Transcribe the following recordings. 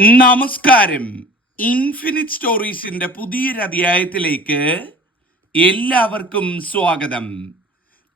നമസ്കാരം. ഇൻഫിനിറ്റ് സ്റ്റോറീസിന്റെ പുതിയൊരു അധ്യായത്തിലേക്ക് എല്ലാവർക്കും സ്വാഗതം.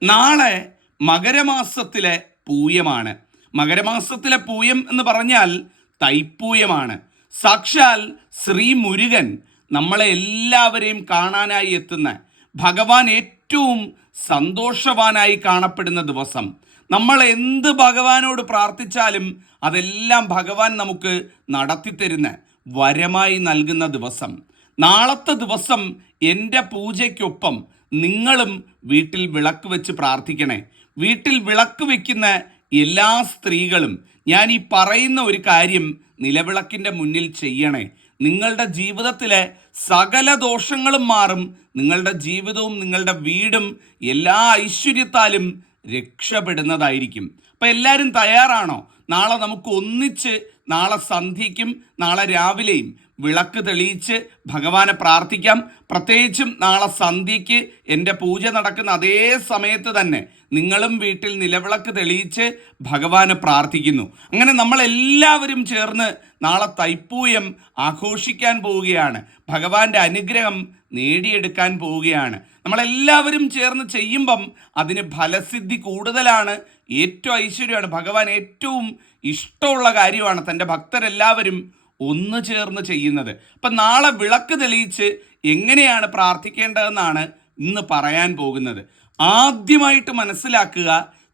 നാളെ മകരമാസത്തിലെ പൂയമാണ്. മകരമാസത്തിലെ പൂയം എന്ന് പറഞ്ഞാൽ തൈപ്പൂയമാണ്. സാക്ഷാൽ ശ്രീ മുരുകൻ നമ്മളെ എല്ലാവരെയും കാണാനായി എത്തുന്ന ഭഗവാൻ ഏറ്റവും സന്തോഷവാനായി കാണപ്പെടുന്ന ദിവസം. നമ്മൾ എന്ത് ഭഗവാനോട് പ്രാർത്ഥിച്ചാലും അതെല്ലാം ഭഗവാൻ നമുക്ക് നടത്തിത്തരുന്ന വരമായി നൽകുന്ന ദിവസം. നാളത്തെ ദിവസം എന്റെ പൂജയ്ക്കൊപ്പം നിങ്ങളും വീട്ടിൽ വിളക്ക് വെച്ച് പ്രാർത്ഥിക്കണേ. വീട്ടിൽ വിളക്ക് വെക്കുന്ന എല്ലാ സ്ത്രീകളും ഞാൻ ഈ പറയുന്ന ഒരു കാര്യം നിലവിളക്കിന്റെ മുന്നിൽ ചെയ്യണേ. നിങ്ങളുടെ ജീവിതത്തിലെ സകല ദോഷങ്ങളും മാറും. നിങ്ങളുടെ ജീവിതവും നിങ്ങളുടെ വീടും എല്ലാ ഐശ്വര്യത്താലും രക്ഷപ്പെടുന്നതായിരിക്കും. അപ്പം എല്ലാവരും തയ്യാറാണോ? നാളെ നമുക്ക് ഒന്നിച്ച് നാളെ സന്ധ്യയ്ക്കും നാളെ രാവിലെയും വിളക്ക് തെളിയിച്ച് ഭഗവാനെ പ്രാർത്ഥിക്കാം. പ്രത്യേകിച്ചും നാളെ സന്ധ്യയ്ക്ക് എന്റെ പൂജ നടക്കുന്ന അതേ സമയത്ത് തന്നെ നിങ്ങളും വീട്ടിൽ നിലവിളക്ക് തെളിയിച്ച് ഭഗവാനെ പ്രാർത്ഥിക്കുന്നു. അങ്ങനെ നമ്മളെല്ലാവരും ചേർന്ന് നാളെ തൈപ്പൂയം ആഘോഷിക്കാൻ പോവുകയാണ്. ഭഗവാന്റെ അനുഗ്രഹം നേടിയെടുക്കാൻ പോവുകയാണ്. നമ്മളെല്ലാവരും ചേർന്ന് ചെയ്യുമ്പം അതിന് ഫലസിദ്ധി കൂടുതലാണ്. ഏറ്റവും ഐശ്വര്യമാണ്. ഭഗവാൻ ഏറ്റവും ഇഷ്ടമുള്ള കാര്യമാണ് തന്റെ ഭക്തരെല്ലാവരും ഒന്ന് ചേർന്ന് ചെയ്യുന്നത്. അപ്പം നാളെ വിളക്ക് തെളിയിച്ച് എങ്ങനെയാണ് പ്രാർത്ഥിക്കേണ്ടതെന്നാണ് ഇന്ന് പറയാൻ പോകുന്നത്. ആദ്യമായിട്ട് മനസ്സിലാക്കുക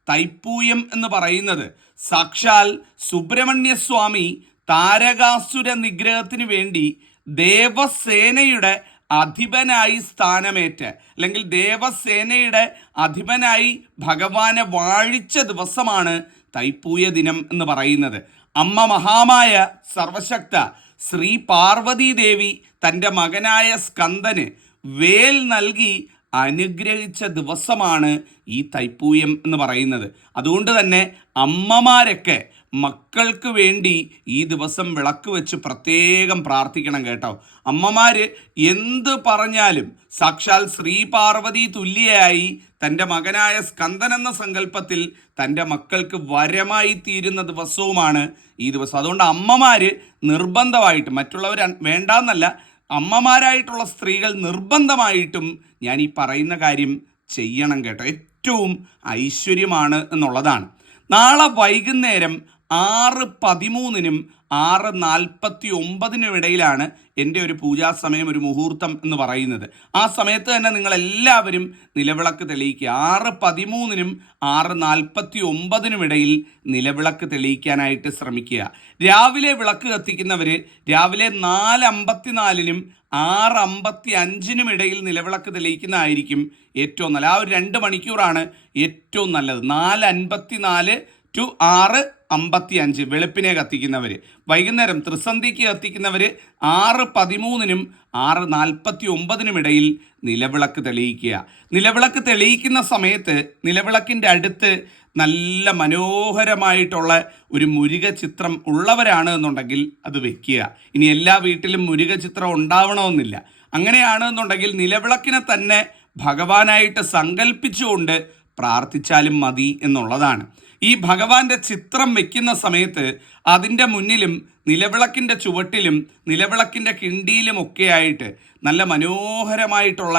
തൈപ്പൂയം എന്ന് പറയുന്നത്. സാക്ഷാൽ സുബ്രഹ്മണ്യസ്വാമി താരകാസുര നിഗ്രഹത്തിന് വേണ്ടി ദേവസേനയുടെ അധിപനായി സ്ഥാനമേറ്റ്. അല്ലെങ്കിൽ ദേവസേനയുടെ അധിപനായി ഭഗവാനെ വാഴിച്ച ദിവസമാണ് തൈപ്പൂയ ദിനം എന്ന് പറയുന്നത്. അമ്മ മഹാമായ സർവശക്ത ശ്രീ പാർവതി ദേവി തന്റെ മകനായ സ്കന്ദന് വേൽ നൽകി അനുഗ്രഹിച്ച ദിവസമാണ് ഈ തൈപ്പൂയം എന്ന് പറയുന്നത്. അതുകൊണ്ട് തന്നെ അമ്മമാരൊക്കെ മക്കൾക്ക് വേണ്ടി ഈ ദിവസം വിളക്ക് വെച്ച് പ്രത്യേകം പ്രാർത്ഥിക്കണം കേട്ടോ. അമ്മമാർ എന്ത് പറഞ്ഞാലും സാക്ഷാൽ ശ്രീ പാർവതി തുല്യയായി തന്റെ മകനായ സ്കന്ദൻ എന്ന സങ്കല്പത്തിൽ തന്റെ മക്കൾക്ക് വരമായി തീരുന്ന ദിവസവുമാണ് ഈ ദിവസം. അതുകൊണ്ട് അമ്മമാർ നിർബന്ധമായിട്ട് മറ്റുള്ളവർ വേണ്ടാന്നല്ല അമ്മമാരായിട്ടുള്ള സ്ത്രീകൾ നിർബന്ധമായിട്ടും ഞാൻ ഈ പറയുന്ന കാര്യം ചെയ്യണം കേട്ടോ. ഏറ്റവും ഐശ്വര്യമാണ് എന്നുള്ളതാണ്. നാളെ വൈകുന്നേരം ആറ് പതിമൂന്നിനും ആറ് നാൽപ്പത്തി ഒമ്പതിനും ഇടയിലാണ് എന്റെ ഒരു പൂജാ സമയം ഒരു മുഹൂർത്തം എന്ന് പറയുന്നത്. ആ സമയത്ത് തന്നെ നിങ്ങൾ എല്ലാവരും നിലവിളക്ക് തെളിയിക്കുക. ആറ് പതിമൂന്നിനും ആറ് നാൽപ്പത്തി ഒമ്പതിനും ഇടയിൽ നിലവിളക്ക് തെളിയിക്കാനായിട്ട് ശ്രമിക്കുക. രാവിലെ വിളക്ക് കത്തിക്കുന്നവർ രാവിലെ നാല് അമ്പത്തിനാലിനും ആറ് അമ്പത്തി അഞ്ചിനും ഇടയിൽ നിലവിളക്ക് തെളിയിക്കുന്നതായിരിക്കും ഏറ്റവും നല്ല ആ ഒരു രണ്ട് മണിക്കൂറാണ് ഏറ്റവും നല്ലത്. നാല് അൻപത്തി നാല് ടു ആറ് അമ്പത്തി അഞ്ച് വെളുപ്പിനെ കത്തിക്കുന്നവർ വൈകുന്നേരം ത്രിസന്ധിക്ക് കത്തിക്കുന്നവർ ആറ് പതിമൂന്നിനും ആറ് നാൽപ്പത്തി ഒമ്പതിനും ഇടയിൽ നിലവിളക്ക് തെളിയിക്കുക. നിലവിളക്ക് തെളിയിക്കുന്ന സമയത്ത് നിലവിളക്കിന്റെ അടുത്ത് നല്ല മനോഹരമായിട്ടുള്ള ഒരു മുരുക ചിത്രം ഉള്ളവരാണ് എന്നുണ്ടെങ്കിൽ അത് വെക്കുക. ഇനി എല്ലാ വീട്ടിലും മുരുക ചിത്രം ഉണ്ടാവണമെന്നില്ല. അങ്ങനെയാണ് എന്നുണ്ടെങ്കിൽ നിലവിളക്കിനെ തന്നെ ഭഗവാനായിട്ട് സങ്കല്പിച്ചുകൊണ്ട് പ്രാർത്ഥിച്ചാലും മതി എന്നുള്ളതാണ്. ഈ ഭഗവാന്റെ ചിത്രം വെക്കുന്ന സമയത്ത് അതിന്റെ മുന്നിലും നിലവിളക്കിന്റെ ചുവട്ടിലും നിലവിളക്കിന്റെ കിണ്ടിയിലും ഒക്കെ ആയിട്ട് നല്ല മനോഹരമായിട്ടുള്ള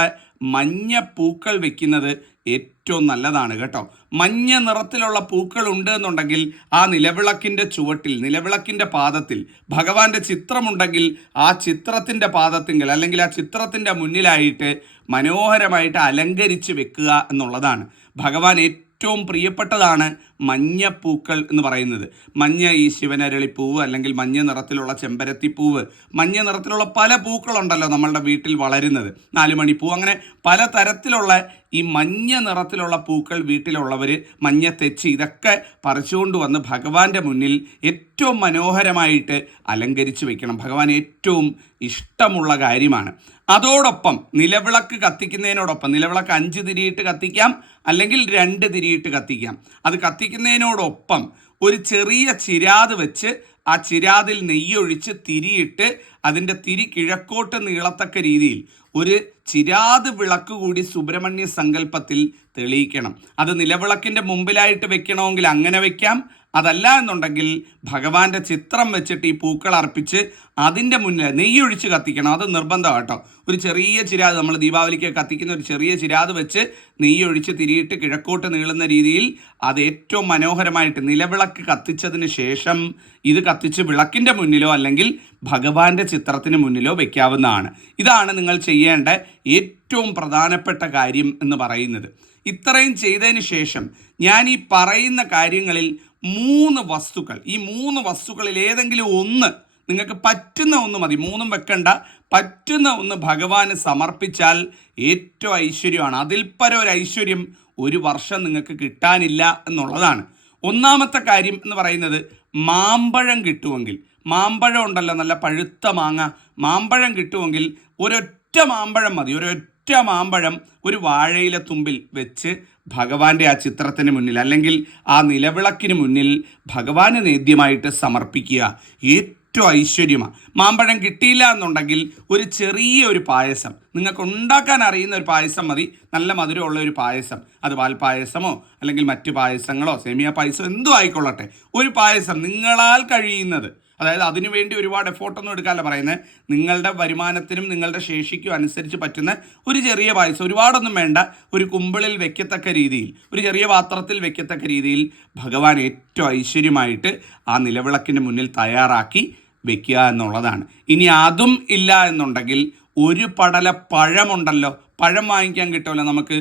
മഞ്ഞ പൂക്കൾ വെക്കുന്നത് ഏറ്റവും നല്ലതാണ് കേട്ടോ. മഞ്ഞ നിറത്തിലുള്ള പൂക്കൾ ഉണ്ട് എന്നുണ്ടെങ്കിൽ ആ നിലവിളക്കിന്റെ ചുവട്ടിൽ നിലവിളക്കിന്റെ പാദത്തിൽ ഭഗവാന്റെ ചിത്രമുണ്ടെങ്കിൽ ആ ചിത്രത്തിന്റെ പാദത്തിങ്കിൽ അല്ലെങ്കിൽ ആ ചിത്രത്തിന്റെ മുന്നിലായിട്ട് മനോഹരമായിട്ട് അലങ്കരിച്ച് വെക്കുക എന്നുള്ളതാണ്. ഭഗവാൻ ഏറ്റവും പ്രിയപ്പെട്ടതാണ് മഞ്ഞപ്പൂക്കൾ എന്ന് പറയുന്നത്. മഞ്ഞ ഈ ശിവനരളിപ്പൂവ് അല്ലെങ്കിൽ മഞ്ഞ നിറത്തിലുള്ള ചെമ്പരത്തിപ്പൂവ് മഞ്ഞ നിറത്തിലുള്ള പല പൂക്കളുണ്ടല്ലോ നമ്മളുടെ വീട്ടിൽ വളരുന്നത്. നാലുമണിപ്പൂ അങ്ങനെ പല തരത്തിലുള്ള ഈ മഞ്ഞ നിറത്തിലുള്ള പൂക്കൾ വീട്ടിലുള്ളവർ മഞ്ഞ തെച്ച് ഇതൊക്കെ പറിച്ചുകൊണ്ട് വന്ന് ഭഗവാന്റെ മുന്നിൽ ഏറ്റവും മനോഹരമായിട്ട് അലങ്കരിച്ച് വെക്കണം. ഭഗവാൻ ഏറ്റവും ഇഷ്ടമുള്ള കാര്യമാണ്. അതോടൊപ്പം നിലവിളക്ക് കത്തിക്കുന്നതിനോടൊപ്പം നിലവിളക്ക് അഞ്ച് തിരിയിട്ട് കത്തിക്കാം അല്ലെങ്കിൽ രണ്ട് തിരിയിട്ട് കത്തിക്കാം. അത് കത്തിക്കുന്നതിനോടൊപ്പം ഒരു ചെറിയ ചിരാത് വെച്ച് ആ ചിരാതിൽ നെയ്യൊഴിച്ച് തിരിയിട്ട് അതിന്റെ തിരി കിഴക്കോട്ട് നീളത്തക്ക രീതിയിൽ ഒരു ചിരാത് വിളക്ക് കൂടി സുബ്രഹ്മണ്യ സങ്കല്പത്തിൽ തെളിയിക്കണം. അത് നിലവിളക്കിന്റെ മുമ്പിലായിട്ട് വെക്കണമെങ്കിൽ അങ്ങനെ വെക്കാം. അതല്ല എന്നുണ്ടെങ്കിൽ ഭഗവാന്റെ ചിത്രം വെച്ചിട്ട് ഈ പൂക്കൾ അർപ്പിച്ച് അതിന്റെ മുന്നിൽ നെയ്യൊഴിച്ച് കത്തിക്കണം. അത് നിർബന്ധം കേട്ടോ ഒരു ചെറിയ ചിരാത് നമ്മൾ ദീപാവലിക്ക് കത്തിക്കുന്ന ഒരു ചെറിയ ചിരാത് വെച്ച് നെയ്യൊഴിച്ച് തിരിയിട്ട് കിഴക്കോട്ട് നീളുന്ന രീതിയിൽ അത് ഏറ്റവും മനോഹരമായിട്ട് നിലവിളക്ക് കത്തിച്ചതിന് ശേഷം ഇത് കത്തിച്ച് വിളക്കിന്റെ മുന്നിലോ അല്ലെങ്കിൽ ഭഗവാന്റെ ചിത്രത്തിന് മുന്നിലോ വെക്കാവുന്നതാണ്. ഇതാണ് നിങ്ങൾ ചെയ്യേണ്ട ഏറ്റവും പ്രധാനപ്പെട്ട കാര്യം എന്ന് പറയുന്നത്. ഇത്രയും ചെയ്തതിന് ശേഷം ഞാൻ ഈ പറയുന്ന കാര്യങ്ങളിൽ മൂന്ന് വസ്തുക്കൾ. ഈ മൂന്ന് വസ്തുക്കളിൽ ഏതെങ്കിലും ഒന്ന് നിങ്ങൾക്ക് പറ്റുന്ന ഒന്ന് മതി. മൂന്നും വെക്കണ്ട. പറ്റുന്ന ഒന്ന് ഭഗവാന് സമർപ്പിച്ചാൽ ഏറ്റവും ഐശ്വര്യമാണ്. അതിൽ പര ഒരു ഐശ്വര്യം ഒരു വർഷം നിങ്ങൾക്ക് കിട്ടാനില്ല എന്നുള്ളതാണ്. ഒന്നാമത്തെ കാര്യം എന്ന് പറയുന്നത് മാമ്പഴം കിട്ടുമെങ്കിൽ. മാമ്പഴം ഉണ്ടല്ലോ നല്ല പഴുത്ത മാങ്ങ. മാമ്പഴം കിട്ടുമെങ്കിൽ ഒരൊറ്റ മാമ്പഴം മതി. ഒരൊറ്റ മാമ്പഴം ഒരു വാഴയില തുമ്പിൽ വെച്ച് ഭഗവാന്റെ ആ ചിത്രത്തിന് മുന്നിൽ അല്ലെങ്കിൽ ആ നിലവിളക്കിന് മുന്നിൽ ഭഗവാന് നേദ്യമായിട്ട് സമർപ്പിക്കുക ഏറ്റവും ഐശ്വര്യമാണ്. മാമ്പഴം കിട്ടിയില്ല എന്നുണ്ടെങ്കിൽ ഒരു ചെറിയ ഒരു പായസം നിങ്ങൾക്ക് ഉണ്ടാക്കാൻ അറിയുന്ന ഒരു പായസം മതി. നല്ല മധുരമുള്ള ഒരു പായസം. അത് പാൽപ്പായസമോ അല്ലെങ്കിൽ മറ്റു പായസങ്ങളോ സേമിയ പായസം എന്തോ ആയിക്കൊള്ളട്ടെ. ഒരു പായസം നിങ്ങളാൽ കഴിയുന്നത്. അതായത് അതിനുവേണ്ടി ഒരുപാട് എഫോർട്ടൊന്നും എടുക്കാമല്ല പറയുന്നത്. നിങ്ങളുടെ വരുമാനത്തിനും നിങ്ങളുടെ ശേഷിക്കും അനുസരിച്ച് പറ്റുന്ന ഒരു ചെറിയ പായസം. ഒരുപാടൊന്നും വേണ്ട. ഒരു കുമ്പിളിൽ വെക്കത്തക്ക രീതിയിൽ ഒരു ചെറിയ പാത്രത്തിൽ വെക്കത്തക്ക രീതിയിൽ ഭഗവാൻ ഏറ്റവും ഐശ്വര്യമായിട്ട് ആ നിലവിളക്കിന്റെ മുന്നിൽ തയ്യാറാക്കി വെക്കുക എന്നുള്ളതാണ്. ഇനി അതും ഇല്ല എന്നുണ്ടെങ്കിൽ ഒരു പടല പഴമുണ്ടല്ലോ. പഴം വാങ്ങിക്കാൻ കിട്ടുമല്ലോ നമുക്ക്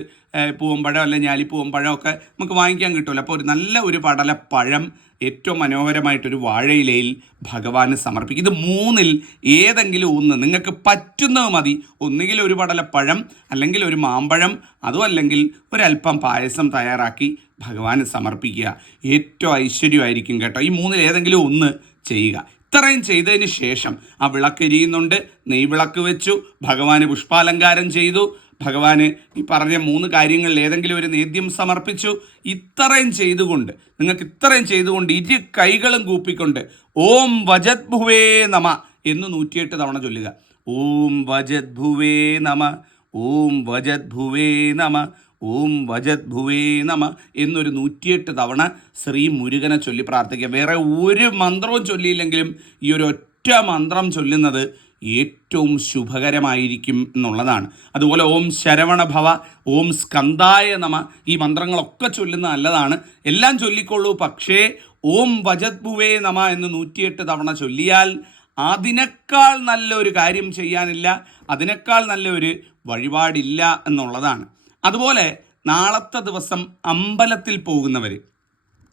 പൂവമ്പഴം അല്ലെ ഞാലിപ്പൂവമ്പഴം ഒക്കെ നമുക്ക് വാങ്ങിക്കാൻ കിട്ടുമല്ലോ അപ്പോൾ ഒരു നല്ല ഒരു പടല പഴം ഏറ്റവും മനോഹരമായിട്ടൊരു വാഴയിലയിൽ ഭഗവാന് സമർപ്പിക്കും. ഇത് മൂന്നിൽ ഏതെങ്കിലും ഒന്ന് നിങ്ങൾക്ക് പറ്റുന്നത് മതി. ഒന്നുകിൽ ഒരു പടല പഴം അല്ലെങ്കിൽ ഒരു മാമ്പഴം അതും അല്ലെങ്കിൽ ഒരല്പം പായസം തയ്യാറാക്കി ഭഗവാന് സമർപ്പിക്കുക. ഏറ്റവും ഐശ്വര്യമായിരിക്കും കേട്ടോ. ഈ മൂന്നിൽ ഏതെങ്കിലും ഒന്ന് ചെയ്യുക. ഇത്രയും ചെയ്തതിന് ശേഷം ആ വിളക്കെരിയുന്നുണ്ട് നെയ്വിളക്ക് വെച്ചു. ഭഗവാന് പുഷ്പാലങ്കാരം ചെയ്തു. ഭഗവാന് ഈ പറഞ്ഞ മൂന്ന് കാര്യങ്ങളിൽ ഏതെങ്കിലും ഒരു നേദ്യം സമർപ്പിച്ചു. ഇത്രയും ചെയ്തുകൊണ്ട് നിങ്ങൾക്ക് ഇത്രയും ചെയ്തുകൊണ്ട് ഇരു കൈകളും കൂപ്പിക്കൊണ്ട് ഓം വജത് ഭുവേ നമ എന്ന് നൂറ്റിയെട്ട് തവണ ചൊല്ലുക. ഓം വജത് ഭുവേ നമ ഓം വജത് ഭുവേ നമ ഓം വജത് ഭുവേ നമ എന്നൊരു നൂറ്റിയെട്ട് തവണ ശ്രീ മുരുകനെ ചൊല്ലി പ്രാർത്ഥിക്കുക വേറെ ഒരു മന്ത്രവും ചൊല്ലിയില്ലെങ്കിലും ഈ ഒരു ഒറ്റ മന്ത്രം ചൊല്ലുന്നത് ഏറ്റവും ശുഭകരമായിരിക്കും എന്നുള്ളതാണ്. അതുപോലെ ഓം ശരവണ ഭവ ഓം സ്കന്തായ നമ ഈ മന്ത്രങ്ങളൊക്കെ ചൊല്ലുന്ന നല്ലതാണ്. എല്ലാം ചൊല്ലിക്കൊള്ളൂ. പക്ഷേ ഓം വജത് ഭുവേ നമ എന്ന് നൂറ്റിയെട്ട് തവണ ചൊല്ലിയാൽ അതിനേക്കാൾ നല്ലൊരു കാര്യം ചെയ്യാനില്ല അതിനേക്കാൾ നല്ലൊരു വഴിപാടില്ല എന്നുള്ളതാണ്. അതുപോലെ നാളത്തെ ദിവസം അമ്പലത്തിൽ പോകുന്നവർ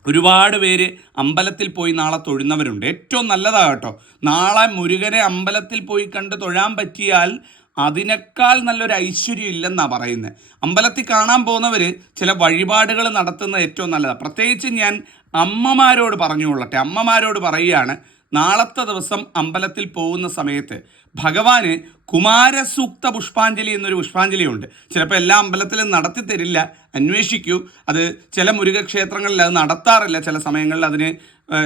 ഒരുപാട് പേര് അമ്പലത്തിൽ പോയി നാളെ തൊഴുന്നവരുണ്ട്. ഏറ്റവും നല്ലതാണ് കേട്ടോ. നാളെ മുരുകനെ അമ്പലത്തിൽ പോയി കണ്ട് തൊഴാൻ പറ്റിയാൽ അതിനേക്കാൾ നല്ലൊരു ഐശ്വര്യം ഇല്ലെന്നാണ് പറയുന്നത് അമ്പലത്തിൽ കാണാൻ പോകുന്നവർ ചില വഴിപാടുകൾ നടത്തുന്നത് ഏറ്റവും നല്ലതാണ് പ്രത്യേകിച്ച് ഞാൻ അമ്മമാരോട് പറഞ്ഞുകൊള്ളട്ടെ. അമ്മമാരോട് പറയുകയാണ് നാളത്തെ ദിവസം അമ്പലത്തിൽ പോകുന്ന സമയത്ത് ഭഗവാന് കുമാരസൂക്ത പുഷ്പാഞ്ജലി എന്നൊരു പുഷ്പാഞ്ജലിയുണ്ട്. ചിലപ്പോൾ എല്ലാ അമ്പലത്തിലും നടത്തി തരില്ല. അന്വേഷിക്കൂ. അത് ചില മുരുകക്ഷേത്രങ്ങളിൽ അത് നടത്താറില്ല. ചില സമയങ്ങളിൽ അതിന്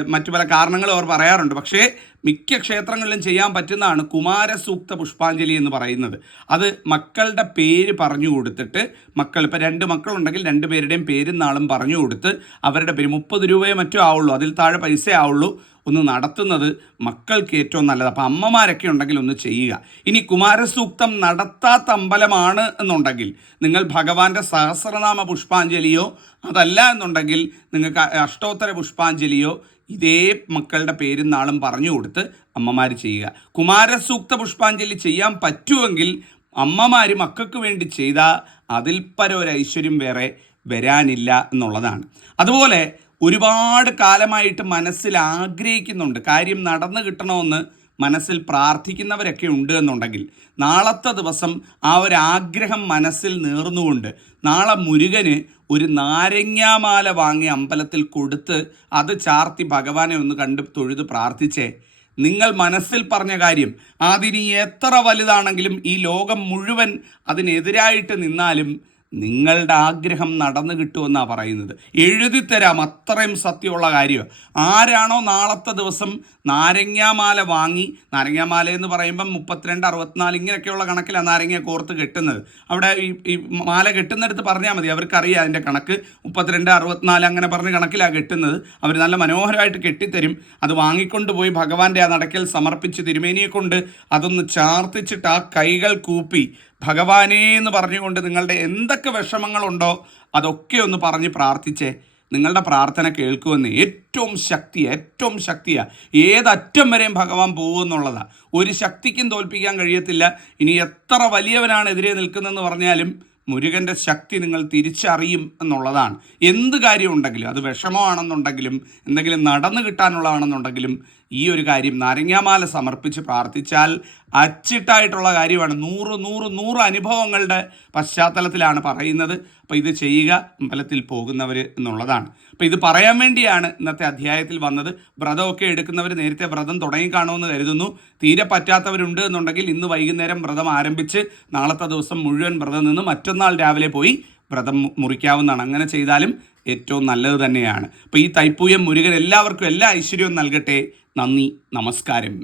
മറ്റു പല കാരണങ്ങളും അവർ പറയാറുണ്ട്. പക്ഷേ മിക്ക ക്ഷേത്രങ്ങളിലും ചെയ്യാൻ പറ്റുന്നതാണ് കുമാരസൂക്ത പുഷ്പാഞ്ജലി എന്ന് പറയുന്നത്. അത് മക്കളുടെ പേര് പറഞ്ഞു കൊടുത്തിട്ട് മക്കൾ ഇപ്പോൾ രണ്ട് മക്കളുണ്ടെങ്കിൽ രണ്ട് പേരുടെയും പേരും നാളും പറഞ്ഞു കൊടുത്ത് അവരുടെ പേര് മുപ്പത് രൂപയെ മറ്റോ ആവുള്ളൂ അതിൽ താഴെ പൈസ ആവുള്ളൂ ഒന്ന് നടത്തുന്നത് മക്കൾക്ക് ഏറ്റവും നല്ലത്. അപ്പം അമ്മമാരൊക്കെ ഉണ്ടെങ്കിൽ ഒന്ന് ചെയ്യുക. ഇനി കുമാരസൂക്തം നടത്താത്ത അമ്പലമാണ് എന്നുണ്ടെങ്കിൽ നിങ്ങൾ ഭഗവാന്റെ സഹസ്രനാമ പുഷ്പാഞ്ജലിയോ അതല്ല എന്നുണ്ടെങ്കിൽ നിങ്ങൾക്ക് അഷ്ടോത്തര പുഷ്പാഞ്ജലിയോ ഇതേ മക്കളുടെ പേരും നാളും പറഞ്ഞു കൊടുത്ത് അമ്മമാർ ചെയ്യുക. കുമാരസൂക്ത പുഷ്പാഞ്ജലി ചെയ്യാൻ പറ്റുമെങ്കിൽ അമ്മമാർ മക്കൾക്ക് വേണ്ടി ചെയ്താൽ അതിൽ പര ഒരു ഐശ്വര്യം വേറെ വരാനില്ല എന്നുള്ളതാണ്. അതുപോലെ ഒരുപാട് കാലമായിട്ട് മനസ്സിൽ ആഗ്രഹിക്കുന്നുണ്ട്. കാര്യം നടന്നു കിട്ടണമെന്ന് മനസ്സിൽ പ്രാർത്ഥിക്കുന്നവരൊക്കെ ഉണ്ട് എന്നുണ്ടെങ്കിൽ നാളത്തെ ദിവസം ആ ഒരു ആഗ്രഹം മനസ്സിൽ നേർന്നുകൊണ്ട് നാളെ മുരുകന് ഒരു നാരങ്ങാമാല വാങ്ങി അമ്പലത്തിൽ കൊടുത്ത് അത് ചാർത്തി ഭഗവാനെ ഒന്ന് കണ്ട് തൊഴുത് പ്രാർത്ഥിച്ചേ. നിങ്ങൾ മനസ്സിൽ പറഞ്ഞ കാര്യം അതിനി എത്ര വലുതാണെങ്കിലും ഈ ലോകം മുഴുവൻ അതിനെതിരായിട്ട് നിന്നാലും നിങ്ങളുടെ ആഗ്രഹം നടന്നു കിട്ടുമെന്നാണ് പറയുന്നത്. എഴുതി തരാം അത്രയും സത്യമുള്ള കാര്യം. ആരാണോ നാളത്തെ ദിവസം നാരങ്ങാമാല വാങ്ങി നാരങ്ങാമാല എന്ന് പറയുമ്പം മുപ്പത്തിരണ്ട് അറുപത്തിനാല് ഇങ്ങനെയൊക്കെയുള്ള കണക്കിലാണ് നാരങ്ങ കോർത്ത് കെട്ടുന്നത്. അവിടെ ഈ ഈ മാല കെട്ടുന്നിടത്ത് പറഞ്ഞാൽ മതി അവർക്കറിയാം അതിന്റെ കണക്ക്. മുപ്പത്തിരണ്ട് അറുപത്തിനാല് അങ്ങനെ പറഞ്ഞ് കണക്കിലാണ് കെട്ടുന്നത്. അവർ നല്ല മനോഹരമായിട്ട് കെട്ടിത്തരും. അത് വാങ്ങിക്കൊണ്ട് പോയി ഭഗവാന്റെ ആ നടക്കൽ സമർപ്പിച്ച് തിരുമേനിയെ കൊണ്ട് അതൊന്ന് ചാർത്തിച്ചിട്ട് ആ കൈകൾ കൂപ്പി ഭഗവാനേ എന്ന് പറഞ്ഞുകൊണ്ട് നിങ്ങളുടെ എന്തൊക്കെ വിഷമങ്ങളുണ്ടോ അതൊക്കെ ഒന്ന് പറഞ്ഞ് പ്രാർത്ഥിച്ചേ. നിങ്ങളുടെ പ്രാർത്ഥന കേൾക്കുമെന്ന് ഏറ്റവും ശക്തി ഏറ്റവും ശക്തിയാ. ഏതറ്റം വരെയും ഭഗവാൻ പോകുമെന്നുള്ളതാണ് ഒരു ശക്തിക്കും തോൽപ്പിക്കാൻ കഴിയത്തില്ല. ഇനി എത്ര വലിയവനാണ് എതിരെ നിൽക്കുന്നതെന്ന് പറഞ്ഞാലും മുരുകന്റെ ശക്തി നിങ്ങൾ തിരിച്ചറിയും എന്നുള്ളതാണ്. എന്ത് കാര്യമുണ്ടെങ്കിലും അത് വിഷമമാണെന്നുണ്ടെങ്കിലും എന്തെങ്കിലും നടന്നു കിട്ടാനുള്ളതാണെന്നുണ്ടെങ്കിലും ഈ ഒരു കാര്യം നാരങ്ങാമാല സമർപ്പിച്ച് പ്രാർത്ഥിച്ചാൽ അച്ചിട്ടായിട്ടുള്ള കാര്യമാണ്. നൂറ് നൂറ് നൂറ് അനുഭവങ്ങളുടെ പശ്ചാത്തലത്തിലാണ് പറയുന്നത്. അപ്പോൾ ഇത് ചെയ്യുക അമ്പലത്തിൽ പോകുന്നവർ എന്നുള്ളതാണ്. അപ്പോൾ ഇത് പറയാൻ വേണ്ടിയാണ് ഇന്നത്തെ അധ്യായത്തിൽ വന്നത്. വ്രതമൊക്കെ എടുക്കുന്നവർ നേരത്തെ വ്രതം തുടങ്ങി കാണുമെന്ന് കരുതുന്നു. തീരെ പറ്റാത്തവരുണ്ട് എന്നുണ്ടെങ്കിൽ ഇന്ന് വൈകുന്നേരം വ്രതം ആരംഭിച്ച് നാളത്തെ ദിവസം മുഴുവൻ വ്രതം നിന്ന് മറ്റന്നാൾ രാവിലെ പോയി വ്രതം മുറിക്കാവുന്നതാണ്. അങ്ങനെ ചെയ്താലും ഏറ്റവും നല്ലത് തന്നെയാണ്. അപ്പോൾ ഈ തൈപ്പൂയം മുരുകൻ എല്ലാവർക്കും എല്ലാ ഐശ്വര്യവും നൽകട്ടെ നന്ദി നമസ്കാരം.